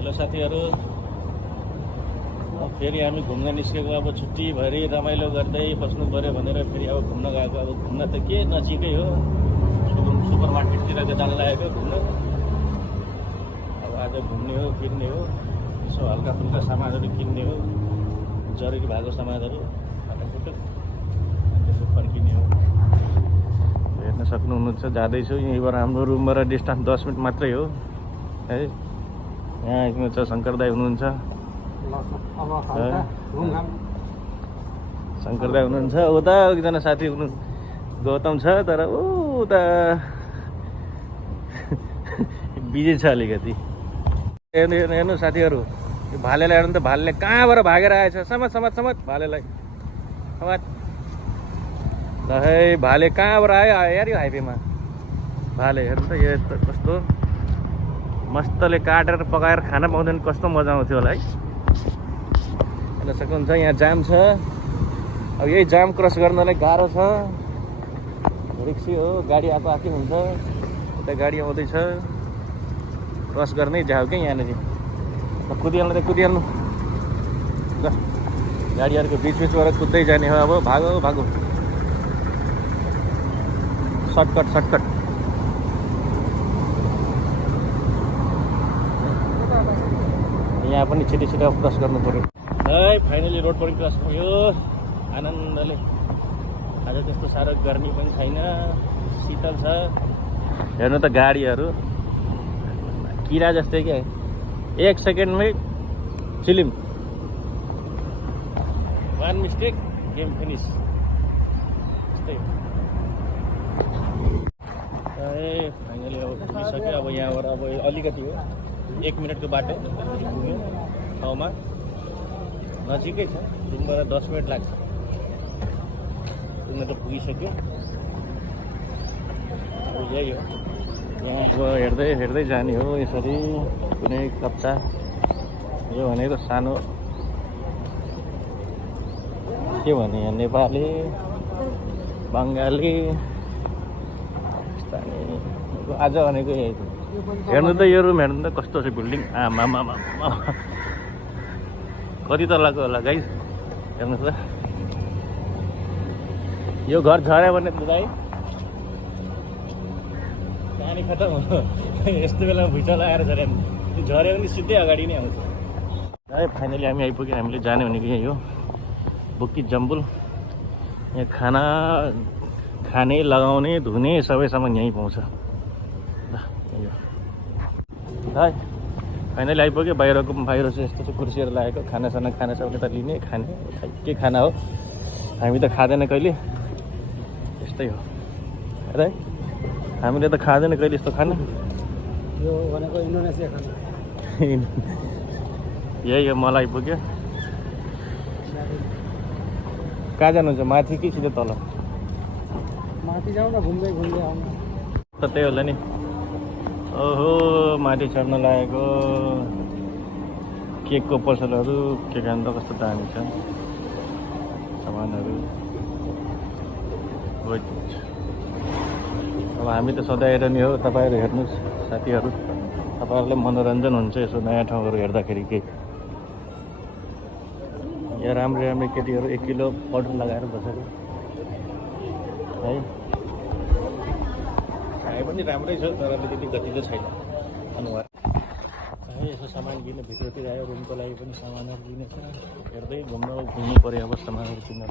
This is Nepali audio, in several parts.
हेलो साथीहरू, फेरि हामी घुम्न निस्केको। अब छुट्टीभरि रमाइलो गर्दै बस्नु पऱ्यो भनेर फेरि अब घुम्न गएको। अब घुम्न त के नजिकै हो, सुपर मार्केटतिर जान लागेको घुम्न। अब आज घुम्ने हो, फिर्ने हो, यसो हल्का फुल्का सामानहरू किन्ने हो, जरुरी भएको सामानहरू फटाफट त्यसो फर्किने हो। हेर्न सक्नुहुन्छ, जाँदैछु। यहीँबाट हाम्रो रुमबाट डिस्टेन्स 10 मिनट मात्रै हो है। यहाँ आइपुग्नु छ शङ्कर दाई हुनुहुन्छ, शङ्कर दाई हुनुहुन्छ। उता एकजना साथी हुनु गौतम छ, तर उता बिजी छ अलिकति। हेर्नु साथीहरू, यो भालेलाई हेर्नु त, भालेले कहाँबाट भागेर आएछ। समात समात समात भालेलाई, समात। ल है, भाले कहाँबाट आयो यार यो हाइवेमा। भाले हेर्नु त, यो त कस्तो मस्तले काटेर पकाएर खाना पाउँदैन, कस्तो मजा आउँथ्यो होला है। हेर्न सक्नुहुन्छ यहाँ जाम छ। अब यही जाम क्रस गर्नलाई गाह्रो छ, रिक्सी हो, गाडी आएको आएकै हुन्छ। उता गाडी आउँदैछ, क्रस गर्नै जाऊ क्या यहाँनिर। कुदिहाल्नु त कुदिहाल्नु ल, गाडीहरूको बिचबिचबाट कुद्दै जाने हो। अब भागो भागो, सर्टकट सर्टकट। यहाँ पनि छिटो छिटो क्रस गर्नु पऱ्यो है। फाइनली रोड पनि क्रस भयो आनन्दले। आज त्यस्तो साह्रो गर्मी पनि छैन, शीतल छ। हेर्नु त गाडीहरू किरा जस्तै क्या, 1 सेकेन्डमै फिल्म। 1 mistake game finish. त्यस्तै फाइनली अब पुगिसक्यो। अब यहाँबाट अब अलिकति हो, 1 मिनटको बाटो पुग्यो ठाउँमा। नजिकै छ, रुमबाट 10 मिनट लाग्छ पुग्न त पुगिसक्यो। अब यही हो, यहाँ अब हेर्दै हेर्दै जाने हो यसरी। कुनै कच्चा यो भनेको सानो के भने, यहाँ नेपाली, बङ्गाली, पाकिस्तानी आज भनेको यही। हेर्नु त यो रुम हेर्नु त कस्तो छ, बिल्डिङ आमामा कति तलाको होला गाइस। हेर्नु त, यो घर झऱ्यो भने त दाइ पानी खतम हो। यस्तो बेलामा भुइँचालो आएर झऱ्यो भने, त्यो झऱ्यो भने सिधै अगाडि नै आउँछ है। फाइनली हामी आइपुग्यौँ। हामीले जाने भनेको यही हो, बुक्की जम्बुल। यहाँ खाना खाने, लगाउने, धुने सबै सामान यहीँ पाउँछ। ल यही हो है। फाइनली आइपुग्यो। बाहिरको बाहिर चाहिँ यस्तो चाहिँ कुर्सीहरू लागेको, खानासाना खाना सबले त लिने, खाने के खाना हो, हामी त खाँदैन कहिले। यस्तै हो है, हामीले त खाँदैन कहिले यस्तो खाना। यो भनेको इन्डोनेसिया खाना। यही हो, मलाई आइपुग्यो। कहाँ जानुहुन्छ, माथि कि सिधै तल? माथि जाउँ न, घुम्दै घुम्दै आउनु त त्यही होला नि। ओहो, माथि चढ्न लागेको। केकको पसलहरू, के खानु त कस्तो दामी छ सामानहरू। अब हामी त सधैँ हेर्ने नि हो। तपाईँहरू हेर्नुहोस् साथीहरू, तपाईँहरूलाई मनोरञ्जन हुन्छ यसो नयाँ ठाउँहरू हेर्दाखेरि। केही यहाँ राम्रो राम्रो केटीहरू 1 किलो पाउडर लगाएर बसेको है। खाए पनि राम्रै छ, तर अलिकति गति त छैन अनुहार है। यसो सामान किन्नु भित्रतिर आयो, रुमको लागि पनि सामानहरू किन्नु छ। हेर्दै घुम्नु पऱ्यो अब सामानहरू किन्नु।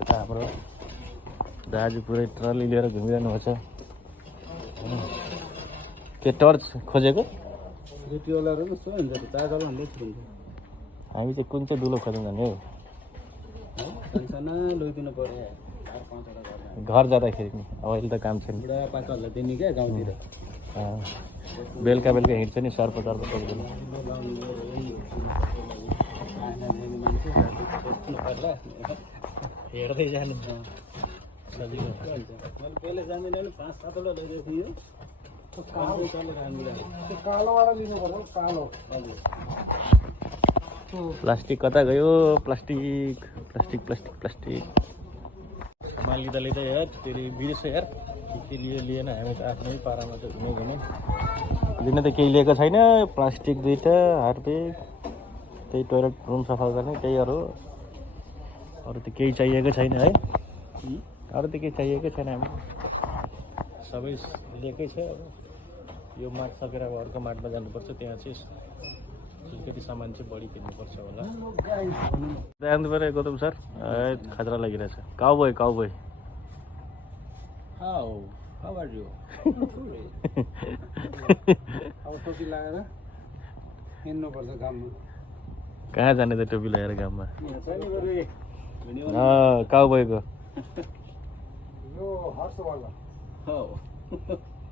यता हाम्रो दाजु पुरै ट्रली लिएर घुमिरहनु भएको छ। के टर्च खोजेको? हामी चाहिँ कुन चाहिँ दुलो खोज्नु जाने हो? घर जाँदाखेरि नि, अब अहिले त काम छैन। बेलुका बेलुका हिँड्छ नि, सर्प सर्प सक्दैन। हेर्दै जानु सजिलो। पहिले जाँदैन, 5-7वटा ल्याइदिएको थियो। प्लास्टिक कता गयो? प्लास्टिक प्लास्टिक प्लास्टिक प्लास्टिक सामान लिँदा लिँदा यार, तेरि बिर्स यार, के लिए लिएन। हामी त आफ्नै पारामा त घुम्यो भने लिन त केही लिएको छैन, प्लास्टिक 2टा, हार्पिक, त्यही टोइलेट रुम सफा गर्ने, त्यही अरू त केही चाहिएको छैन है। अरू त केही चाहिएकै छैन, हामी सबै लिएकै छ। अब यो माट सकेर अब अर्को माटमा जानुपर्छ, त्यहाँ चाहिँ अलिकति सामान चाहिँ बढी किन्नुपर्छ होला। जानु पऱ्यो गौतम सर, खतरा लागिरहेछ। काउबोय काउबोय How are you? अब टोपी लगाएर हिँड्नुपर्छ काममा। कहाँ जाने त टोपी लगाएर गाममा? काउबोयको यो हर्षवाला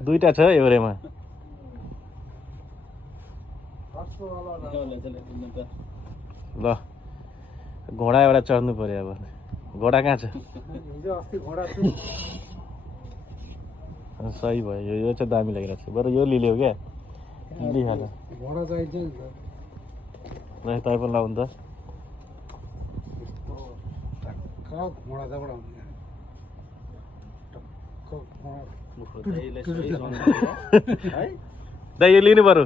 2टा छ एउटैमा। ल घोडा एउटा चढ्नु पर्यो अब। घोडा कहाँ छ? हिजो अस्ति घोडा सही भयो, यो चाहिँ दामी लागिरहेको छ। बरु यो लिलियो क्या, लिइहाल्यो। घोडा चाहिन्छ नि त। ल तपाईँ पनि लाउनु त। घोडा जबाट हुन्छ दाइ यो लिनु बरु।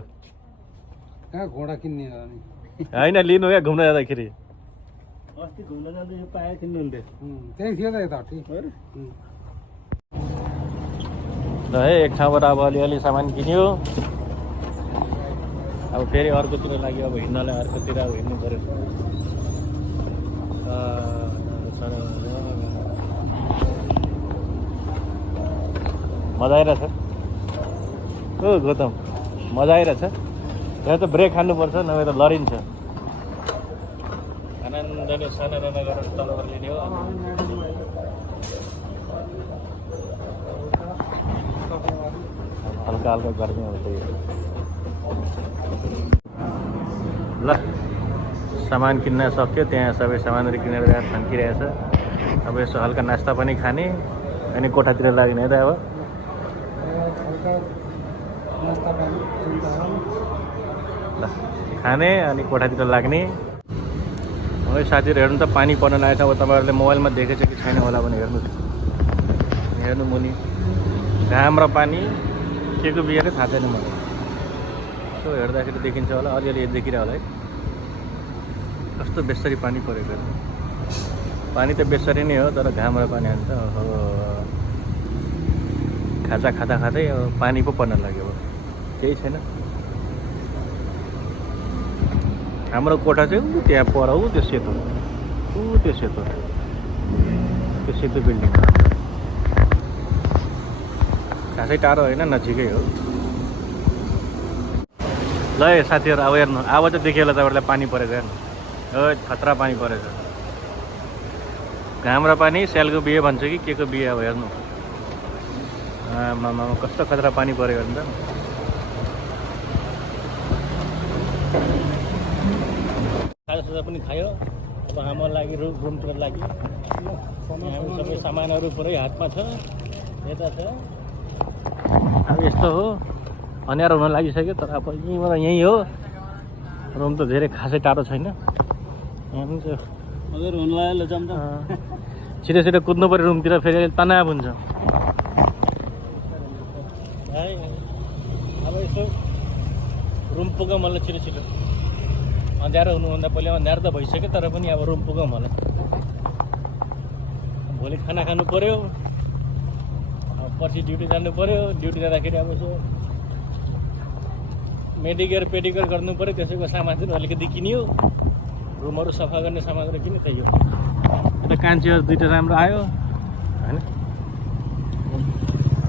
कहाँ घोडा किन्ने होइन लिनु क्या, घुम्न जाँदाखेरि। अस्ति घुम्न जाँदा यो पाए किन्नुहुन्थ्यो। त्यही थियो त यता हट्टी। ल है, एक ठाउँबाट अब अलिअलि सामान किन्यो, अब फेरि अर्कोतिर लाग्यो। अब हिँड्नलाई अर्कोतिर अब हिँड्नु पऱ्यो। मजा आइरहेछ ओ गौतम, मजा आइरहेछ। यहाँ त ब्रेक खानुपर्छ, नभए त लडिन्छ। आनन्दले साना नाना गरेर तलबाट लिने हो। हल्का हल्का गर्मी हो त्यही। ल सामान किन्न सक्यो, त्यहाँ सबै सामानहरू किनेर थन्किरहेछ। अब यसो हल्का नास्ता पनि खाने, अनि कोठातिर लाग्ने है त। अब ल खाने अनि कोठातिर लाग्ने। है साथीहरू, हेर्नु त पानी पर्न लागेको छ। अब तपाईँहरूले मोबाइलमा देखेछ कि छैन होला भने हेर्नु मुनि घाम र पानी के को बिहानै थाहा छैन मलाई। यसो हेर्दाखेरि देखिन्छ होला, अलिअलि देखिरह होला है। कस्तो बेसरी पानी परेको। पानी त बेसरी नै हो, तर घाम र पानी हान्छ। खाजा खाँदा खाँदै अब पानी पो पर्न लाग्यो। अब केही छैन। हाम्रो कोठा चाहिँ त्यहाँ पर, त्यो सेतो, त्यो सेतो बिल्डिङ। खासै टाढो होइन, नजिकै हो। ल साथीहरू, अब हेर्नु, अब चाहिँ देखियो होला तपाईँहरूलाई पानी परेको। हेर्नु खतरा पानी परेछ। घाम र पानी, स्यालको बिहे भन्छ कि के को बिहे। अब हेर्नु मामा कस्तो खतरा पानी पऱ्यो हेर्नु त। खाजासाजा पनि खायो। अब हाम्रो लागि रुमतिर लागि सबै सामानहरू पुरै हातमा छ, यता छ। अब यस्तो हो, अँध्यारो हुन लागिसक्यो। तर अब यहीँबाट यहीँ हो रुम, त धेरै खासै टाढो छैन। हजुर हुन लाग्यो जाम त। छिटो छिटो कुद्नु पऱ्यो रुमतिर, फेरि तनाव हुन्छ। अब यसो रुम पुगौँ मलाई छिटो छिटो। अँध्यारो हुनुभन्दा पहिले, अँध्यारो त भइसक्यो तर पनि अब रुम पुगौँ मलाई। भोलि खाना खानु पऱ्यो, अब पर्सि ड्युटी जानु पऱ्यो। ड्युटी जाँदाखेरि अब यसो मेडिकेयर पेडिकेयर गर्नु पऱ्यो। त्यसैको सामान चाहिँ अलिकति किनियो। रुमहरू सफा गर्ने सामानहरू किन्यो, त्यही हो। यता कान्छीहरू 2टा राम्रो आयो होइन।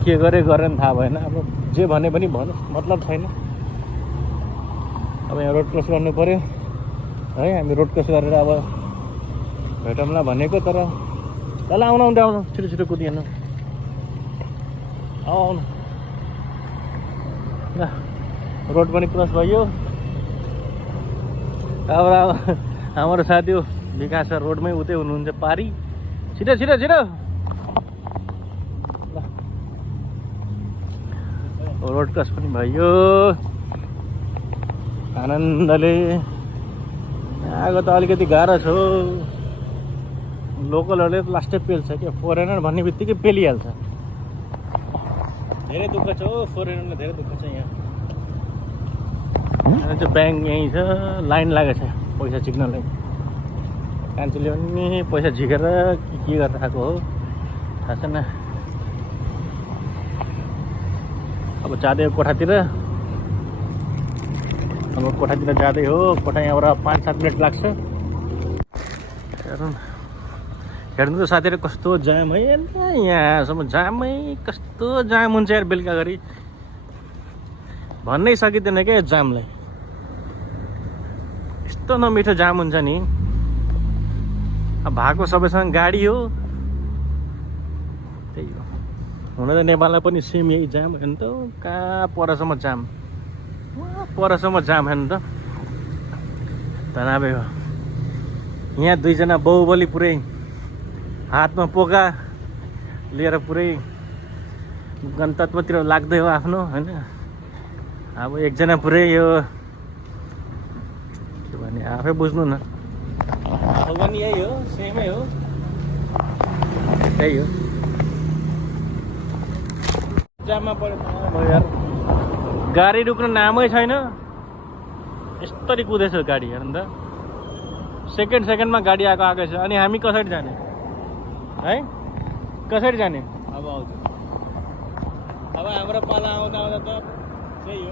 के गरेन थाहा भएन। अब जे भने पनि भन्नु, मतलब छैन। अब यहाँ रोड क्रस गर्नु पऱ्यो है। हामी रोड क्रस गरेर अब भेटौँला भनेको, तर ल आउनु छिटो छिटो कुदिहाल्नु। आउनु ल, रोड पनि क्रस भयो। अब हाम्रो साथी हो विकास सर, रोडमै उतै हुनुहुन्छ पारी। छिटो छिटो छिटो रोड क्रस पनि भयो आनन्दले। आगो त अलिकति गाह्रो छ। लोकलहरूले त लास्टै पेल्छ क्या, फोरेनर भन्ने बित्तिकै पेलिहाल्छ। धेरै दुःख छ हो, फोरेनरले धेरै दुःख छ यहाँ। त्यो ब्याङ्क यहीँ छ, लाइन लागेको छ पैसा झिक्नलाई। कान्छीले पनि पैसा झिकेर के गरेर आएको हो थाहा छैन। अब जाँदै हो कोठातिर, अब कोठातिर जाँदै हो। कोठा यहाँबाट 5-7 मिनट लाग्छ। हेर्नु त साथीहरू कस्तो जाम है, यहाँसम्म जामै, कस्तो जाम हुन्छ यार बेलुका गरी, भन्नै सकिँदैन क्या जामलाई। यस्तो नमिठो जाम हुन्छ नि। अब भएको सबैसँग गाडी हो, त्यही हो। हुन त नेपालमा पनि सेम यही जाम हेर्नु त, कहाँ परसम्म जाम, परसम्म जाम हेर्नु त, तनावै हो। यहाँ 2 जना बाहुबली पुरै हातमा पोका लिएर पुरै गन्तव्यतिर लाग्दै हो आफ्नो होइन। अब 1 जना पुरै यो के भने आफै बुझ्नु न, आफू पनि यही हो, सेमै हो, त्यही हो। जाममा पऱ्यो यार, गाडी रुक्ने नामै छैन। यस्तरी कुदेछ गाडी हेर्नु त, सेकेन्डमा गाडी आएकै छ। अनि हामी कसरी जाने है, कसरी जाने? अब आउँछ, अब हाम्रो पाला आउँदा आउँदा त त्यही हो,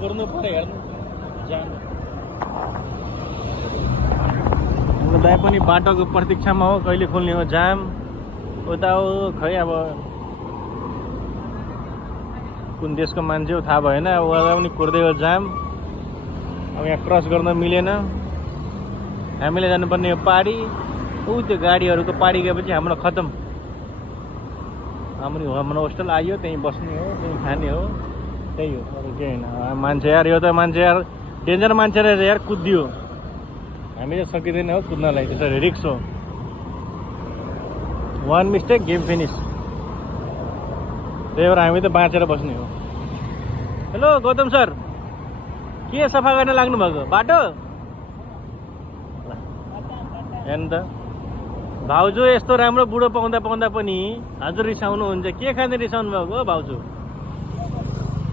कुर्नु पऱ्यो। हेर्नु जाम, दाइ पनि बाटोको प्रतीक्षामा हो, कहिले खोल्ने हो जाम। उता हो खै, अब कुन देशको मान्छे हो थाहा भएन। अब उता पनि कुर्दै हो जाम। अब यहाँ क्रस गर्न मिलेन, हामीले जानुपर्ने हो पाडी। त्यो गाडीहरूको पाडी गएपछि हाम्रो खतम। हाम्रो होस्टेल आयो, त्यहीँ बस्ने हो, त्यहीँ खाने हो, त्यही हो, अरू केही होइन। मान्छे यार, यो त मान्छे यार डेन्जर मान्छे रहेछ यार, कुदियो। हामी त सकिँदैन हो कुद्नलाई, त्यसरी रिक्स हो। 1 मिस्टेक गेम फिनिस। त्यही भएर हामी त बाँचेर बस्ने हो। हेलो गौतम सर, के सफा गर्न लाग्नु भएको बाटो? हेर्नु त भाउजू, यस्तो राम्रो बुढो पाउँदा पनि हजुर रिसाउनुहुन्छ। के खाने रिसाउनु भएको हो भाउजू?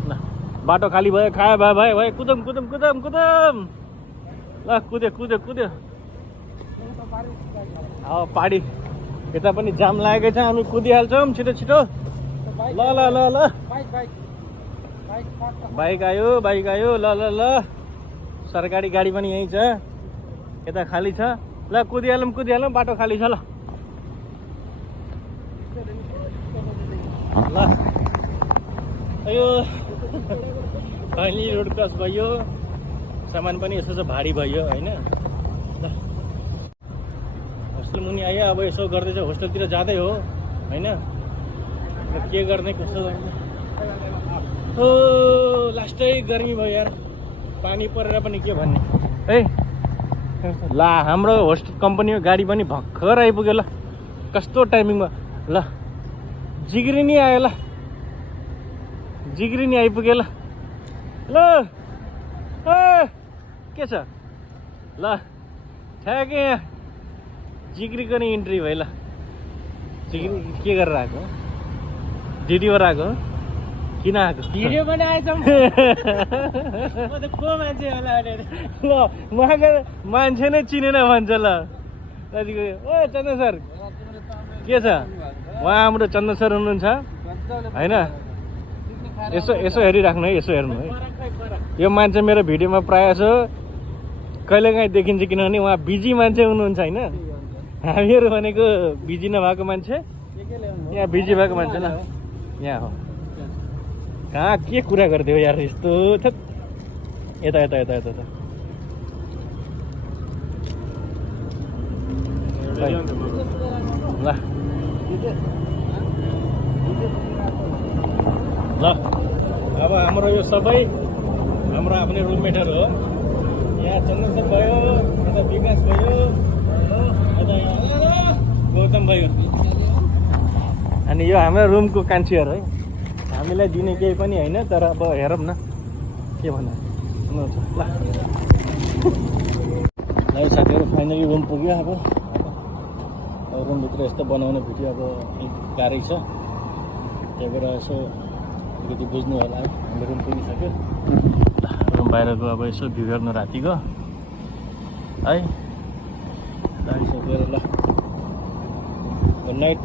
ल बाटो खाली भयो, खायो भयो, कुदम कुदम कुदम कुदम। ल कुद्यो। अब पाडी यता पनि जाम लागेको छ, हामी कुदिहाल्छौँ छिटो। ल बाइक आयो। ल सरकारी गाडी पनि यहीँ छ, यता खाली छ। ल कुदिहालौँ, बाटो खाली छ। ल अयो फाइनली रोड क्रस भयो। सामान पनि यसो भारी भयो होइन। ल होस्टेल मुनि आयो, अब यसो गर्दैछ, होस्टेलतिर जाँदै हो होइन। के गर्ने, कसो गर्ने? हो लास्टै गर्मी भयो यार, पानी परेर पनि के भन्ने है। ला हाम्रो होस्ट कम्पनीको गाडी पनि भर्खर आइपुग्यो। ल कस्तो टाइमिङमा, ल जिग्रिनी आयो, ल जिग्रिनी आइपुग्यो। ल के छ? ल ठ्याक्कै यहाँ जिग्रीको नि इन्ट्री भयो। ल जिग्री के गरेर आएको? भिडियोबाट आएको? किन आएको? भिडियो पनि आएछ को मान्छे होला भनेर। ल उहाँको मान्छे नै चिनेन भन्छ। ल ओ चन्दन सर के छ? उहाँ हाम्रो चन्दन सर हुनुहुन्छ होइन। यसो हेरिराख्नु है, यसो हेर्नु है। यो मान्छे मेरो भिडियोमा प्रायः जसो कहिलेकाहीँ देखिन्छ, किनभने उहाँ बिजी मान्छे हुनुहुन्छ होइन। हामीहरू भनेको बिजी नभएको मान्छे, यहाँ बिजी भएको मान्छे। ल यहाँ हो, कहाँ के कुरा गरिदियो यार यस्तो। यता ल अब हाम्रो यो सबै हाम्रो आफ्नै रुममेटहरू हो। यहाँ चन्दन सर भयो, यता विकास भयो, यता गौतम भयो, अनि यो हाम्रो रुमको कान्छीहरू है। हामीलाई दिने केही पनि होइन, तर अब हेरौँ न के भन्नु हुन्छ। ल साथीहरू फाइनली रुम पुग्यो। अब रुमभित्र यस्तो बनाउने भिडियो अब गाह्रै छ, त्यही भएर यसो अलिकति बुझ्नु होला। हाम्रो रुम पुगिसक्यो, रुम बाहिरको अब यसो भ्यू हेर्नु रातिको है। ल गुड नाइट।